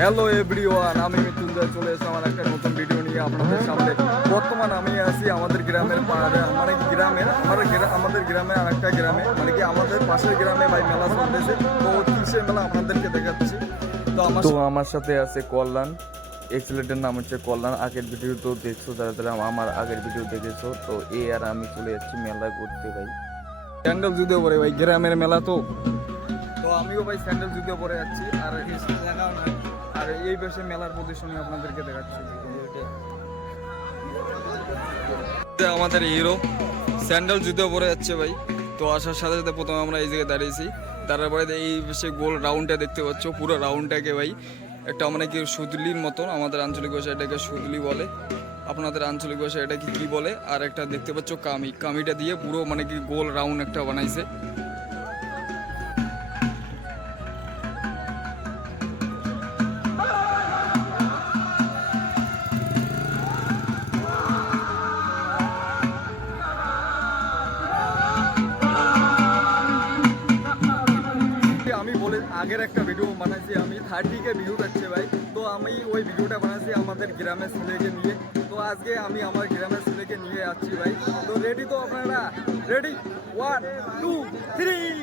Hello everyone, আমি মৃত্যুঞ্জয় চলে এসে আমার একটা নতুন ভিডিও নিয়ে আপনাদের সামনে। বর্তমান আমি আছি আমাদের গ্রামের পাড়ে, মানে গ্রামের আমাদের গ্রামে আর একটা গ্রামে, মানে কি আমাদের পাশের গ্রামে ভাই মেলা চলতেছে। তো কিসের মেলা আপনাদেরকে দেখাচ্ছি। তো আমার সাথে আছে কল্যাণ, এই ছেলেটার নাম হচ্ছে কল্যাণ। আগের ভিডিও তো দেখছো, যারা যারা আমার আগের ভিডিও দেখেছো। তো এ আর আমি চলে যাচ্ছি মেলা ঘুরতে ভাই। স্যান্ডেল জুতো পরে ভাই, গ্রামের মেলা তো আমিও ভাই স্যান্ডেল জুতো পরে যাচ্ছি। আর এই বেশে মেলার প্রদর্শনী আপনাদেরকে দেখাচ্ছি। আমাদের হিরো স্যান্ডেল জুতো পরে যাচ্ছে ভাই। তো আসার সাথে সাথে প্রথমে আমরা এই জায়গায় দাঁড়িয়েছি, তারপরে এই বেশে গোল রাউন্ডটা দেখতে পাচ্ছ। পুরো রাউন্ডটাকে ভাই একটা মানে কি সুদলির মতন, আমাদের আঞ্চলিক ভাষায় এটাকে সুদলি বলে, আপনাদের আঞ্চলিক ভাষায় এটা কি বলে। আর একটা দেখতে পাচ্ছ কামিটা দিয়ে পুরো মানে কি গোল রাউন্ড একটা বানাইছে। আমি বলে আগের একটা ভিডিও বানাইছি, আমি 30K ভিউ দেখছে ভাই। তো আমি ওই ভিডিওটা বানাইছি আমাদের গ্রামের ছেলেকে নিয়ে। তো আজকে আমি আমার গ্রামের ছেলেকে নিয়ে আসছি ভাই। তো রেডি তো আপনারা? রেডি? 1 2 3।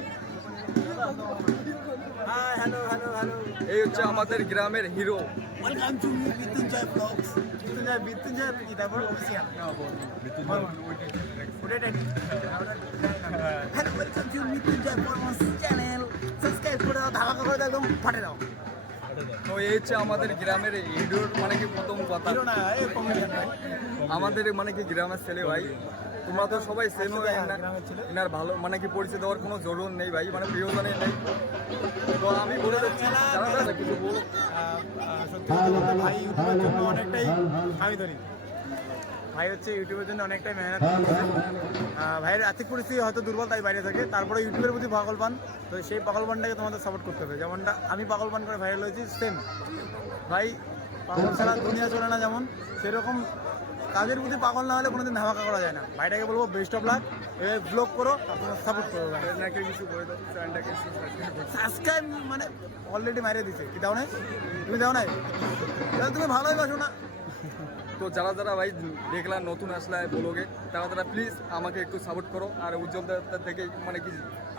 হ্যালো হ্যালো হ্যালো, এই হচ্ছে আমাদের গ্রামের hero. Welcome to Mrityunjay blogs. Mrityunjay কি তারপর official hello, welcome to Mrityunjay blogs channel. Subscribe করে দাও, ধামাকা করে দাও, একদম ফাটে দাও। তো এই হচ্ছে আমাদের গ্রামের হিরোর মানে কি প্রথম কথা। হিরো না, এই কমেডিয়ান ভাই। আমাদের মানে কি গ্রামের ছেলে ভাই, তোমরা তো সবাই চেনো। এনার ভালো মানে কি পরিচয় দেওয়ার কোনো জরুর নেই ভাই, মানে প্রিয়জনের নেই। তো আমি বলে যাচ্ছি যারা কিছু বলো। সত্যি কথা বলতে ভাই ইউটিউবের জন্য অনেকটাই আমি ধরি। ভাই হচ্ছে ইউটিউবের জন্য অনেকটাই মেহনত করছে। ভাইয়ের আর্থিক পরিস্থিতি হয়তো দুর্বল, তাই বাইরে থাকে। তারপরে ইউটিউবের প্রতি পাগল পান, তো সেই পাগল পানটাকে তোমাদের সাপোর্ট করতে হবে। যেমনটা আমি পাগল পান করে ভাইরাল হয়েছি, সেম ভাই পাগল ছাড়া দুনিয়া চলে না। যেমন সেরকম কাজের প্রতি পাগল না হলে কোনোদিন ধামাকা করা যায় না। ভাইটাকে বলবো বেস্ট অফ লাক, এভাবে ব্লগ করো আর তোমার সাপোর্ট করো। কিছু বলে দাও, চ্যানেলটাকে সাবস্ক্রাইব মানে অলরেডি মারিয়ে দিছে। কি দাও নাই? তুমি দাও নাই? তাহলে তুমি ভালোই বাসো না। তো যারা যারা ভাই দেখলাম নতুন আসলে ব্লগে, তারা প্লিজ আমাকে একটু সাপোর্ট করো। আর উজ্জ্বল দাদার থেকে মানে কি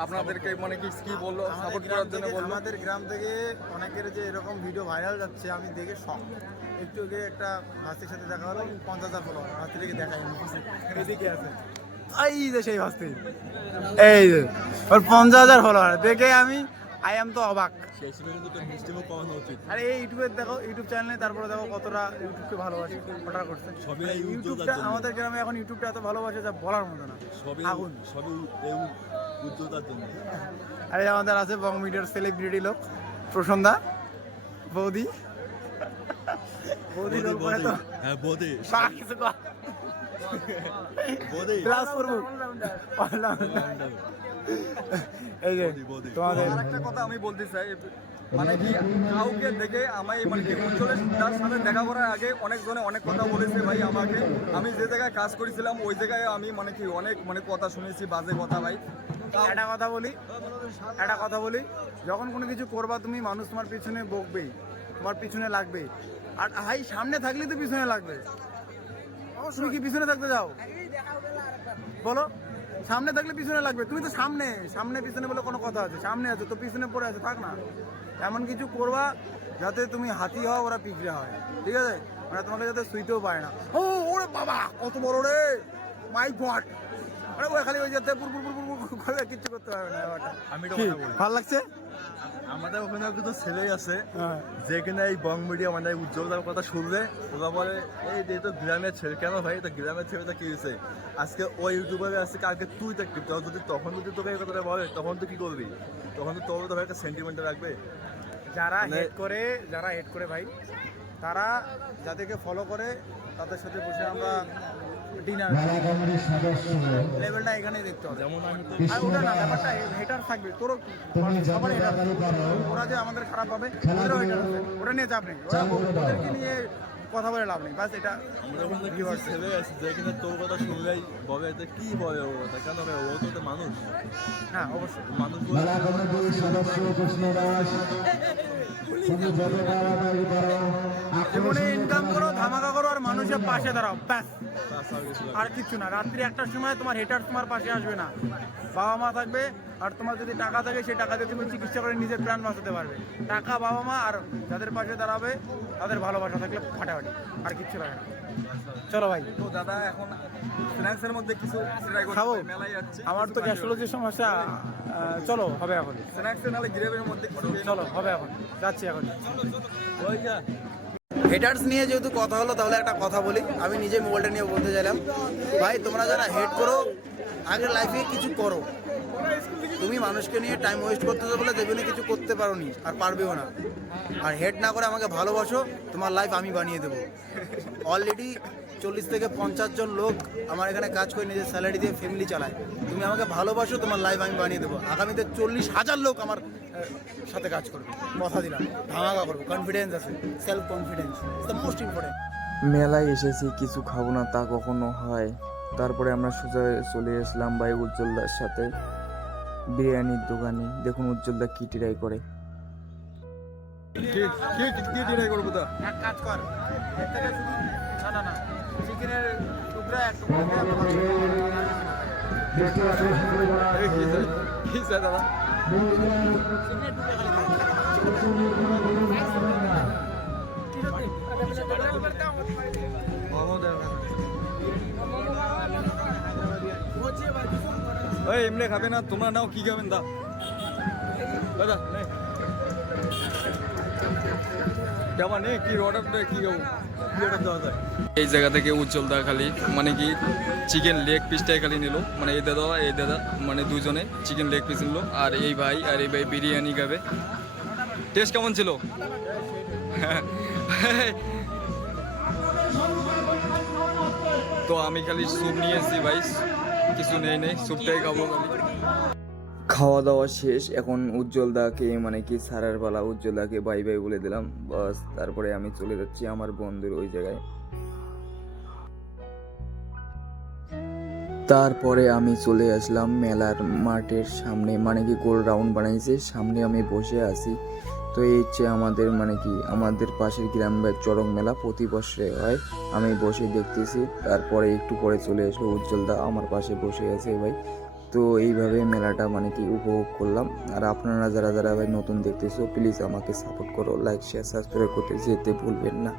আপনাদেরকে মানে কি বললো সাপোর্ট করার জন্য বললো। আমাদের গ্রাম থেকে অনেকের যে এরকম ভিডিও ভাইরাল যাচ্ছে, আমি দেখে শখ। একটু আগে একটা ভাস্তির সাথে দেখা হলো, 50,000 ফলোয়ার। ভাস্তি থেকে দেখাই এদিকে আছে, এই যে সেই ভাস্তি, এই যে ওর 50,000 ফলোয়ার দেখে আমি তো অবাক। আরে এই ইউটিউবের দেখো, ইউটিউব চ্যানেলে, তারপরে দেখো কতটা ইউটিউবকে ভালোবাসে, অর্ডার করছে। ইউটিউবটা আমাদের গ্রামে এখন ইউটিউবটা এত ভালোবাসে যা বলার মতো না। আগুন আরে আমাদের আছে বং মিডিয়ার সেলিব্রিটি লোক প্রসন্দা বৌদি। বৌদি রোল করে তো হ্যাঁ বৌদি বাহ কিছু কর। বৌদি ক্লাস করব এই যে তোমাদের একটা কথা আমি বলতে চাই, মানে কি কাউকে দেখে আমি মানে কি উজ্জ্বলের তার সাথে দেখা করার আগে অনেকজনে অনেক কথা বলেছে ভাই আমাকে। আমি যে জায়গায় কাজ করেছিলাম ওই জায়গায় আমি মানে কি অনেক মানে কথা শুনেছি, বাজে কথা ভাই। একটা কথা বলি, যখন কোনো কিছু করবা তুমি, মানুষ তোমার পিছনে বকবেই, তোমার পিছনে লাগবে। আর ভাই সামনে থাকলেই তো পিছনে লাগবে। তুমি কি পিছনে থাকতে যাও বলো? সামনে থাকলে পিছনে লাগবে। তুমি তো সামনে পিছনে বলে কোনো কথা আছে? সামনে আছে তো পিছনে পড়ে আছে, থাক না। এমন কিছু করবা যাতে তুমি হাতি হও, ওরা পিঁপড়ে হয়, ঠিক আছে? মানে তোমাকে যাতে শুইতেও পায় না। ও ওরে বাবা কত বড় রে, মাই গড! আরে ওই খালি ওই যাতে পুরপুর কিচ্ছু করতে পারবে না। আমি ভালো লাগছে। আমাদের ওখানে কিছু ছেলেই আছে যে কিনা এই বং মিডিয়া মানে উজ্জ্বলতার কথা শুনলে ওরা বলে এই তো গ্রামের ছেলে। কেন ভাই, তো গ্রামের ছেলেটা কি হয়েছে? আজকে ওই ইউটিউবারে আছে, কালকে তুই দেখবি। তখন যদি তোকে এই কথাটা বলে তখন তুই কি করবি? তখন তো তোর তো ভাই একটা সেন্টিমেন্ট রাখবে। যারা হেড করে ভাই, তারা যাদেরকে ফলো করে তাদের সাথে বসে আমরা ডিনার লেভেলটা এখানেই দেখতে হবে। যেমন আমি তো আর ওটা না, ব্যাপারটা হেটার থাকবে, তোর সবার হেটার। ওরা যে আমাদের খারাপ হবে, ওদেরও হেটার আছে, ওটা নিয়ে চাপ নেই। ওদেরকে নিয়ে কথা বলে লাভ নেই, বাস এটা। আমাদের ওখানে কিছু ছেলে আছে যে কিনা তোর কথা শুনলেই বলে যে কি বলে ও কথা। কেন ভাই, ও তো মানুষ। হ্যাঁ অবশ্যই মানুষ জীবনে ইনকাম করো, ধামাকা করো, আর মানুষের পাশে দাঁড়াও, ব্যাস। আর কিছু না। রাত্রি 1টার সময় তোমার হেটার তোমার পাশে আসবে না, বাবা মা থাকবে। আর তোমার যদি টাকা থাকে, সেই টাকা দিয়ে তুমি চিকিৎসা করে নিজের প্রাণ বাঁচাতে পারবে। টাকা, বাবা মা, আর যাদের পাশে দাঁড়াবে তাদের ভালোবাসা থাকলে ফাটাফাটি, আর কিচ্ছু লাগে না। চলো ভাই, তো দাদা এখন স্ন্যাক্সের মধ্যে কিছু try করতে খাবো। হবে, মেলায় যাচ্ছি। আমার তো গ্যাস্ট্রোলজির সমস্যা। চলো, হবে এখন। স্ন্যাক্সে নাহলে গ্রেভের মধ্যে কিছু চলো, হবে এখন, যাচ্ছি এখন। ওই যা হেটার্স নিয়ে যেহেতু কথা হলো, তাহলে একটা কথা বলি। আমি নিজে মোবাইলটা নিয়ে বলতে চাইলাম, ভাই তোমরা যারা হেড করো, আগে লাইফে কিছু করো। তুমি মানুষকে নিয়ে টাইম ওয়েস্ট করতেছো বলে জীবনে কিছু করতে পারোনি, আর পারবেও না। আর হেড না করে আমাকে ভালোবাসো, তোমার লাইফ আমি বানিয়ে দেবো। অলরেডি 40 থেকে 50 জন লোক আমার এখানে কাজ করে নিজের স্যালারি দিয়ে ফ্যামিলি চালায়। তুমি আমাকে ভালোবাসো, তোমার লাইফ আমি বানিয়ে দেবো। আগামীতে 40,000 লোক আমার সাথে কাজ করবে, কথা দিলাম। ধামাকা করবো, কনফিডেন্স আছে, self confidence is the most important. মেলায় এসেছি, কিছু খাবো না তা কখনো হয়। তারপরে আমরা সোজা চলে এসলাম ভাই উজ্জ্বলদার সাথে বিরিয়ানির দোকানে। দেখুন উজ্জ্বলদা কি ট্রাই করে। কি ট্রাই করবো তা? এক কাজ কর, এর থেকে শুধু না চিকেনের টুকরা এক এই কি চাই দাদা? ওই এমনি খাবে না, তোমরা নাও, কি খাবেন দা? দাদা নে কেমন নে, কি অর্ডার কি খাবো, কি অর্ডার দেওয়া যায়? এই জায়গা থেকে উজ্জ্বলদা খালি মানে কি চিকেন লেগ পিসটাই খালি নিল, মানে এই দাদা মানে দুজনে চিকেন লেগ পিস নিল। আর এই ভাই বিরিয়ানি খাবে। টেস্ট কেমন ছিল? তো আমি খালি স্যুপ নিয়েছি ভাই, কিছু নেই, স্যুপটাই খাবো খালি। খাওয়া দাওয়া শেষ, এখন উজ্জ্বলদাকে মানে কি সারার বেলা উজ্জ্বলদাকে বাই বাই বলে দিলাম, বাস। তারপরে আমি চলে যাচ্ছি আমার বন্ধুর ওই জায়গায়। তারপরে আমি চলে আসলাম মেলার মাঠের সামনে, মানে কি গোল রাউন্ড বানাইছে, সামনে আমি বসে আছি। তো এই হচ্ছে আমাদের মানে কি আমাদের পাশের গ্রাম চড়ক মেলা প্রতি বছরে হয়, আমি বসে দেখতেছি। তারপরে একটু পরে চলে আসলো উজ্জ্বলদা, আমার পাশে বসে আছে ভাই। তো এইভাবে মেলাটা মানে কি উপভোগ করলাম। আর আপনারা যারা যারা ভাই নতুন দেখতেছো, প্লিজ আমাকে সাপোর্ট করো, লাইক শেয়ার সাবস্ক্রাইব করতে যেতে ভুলবেন না।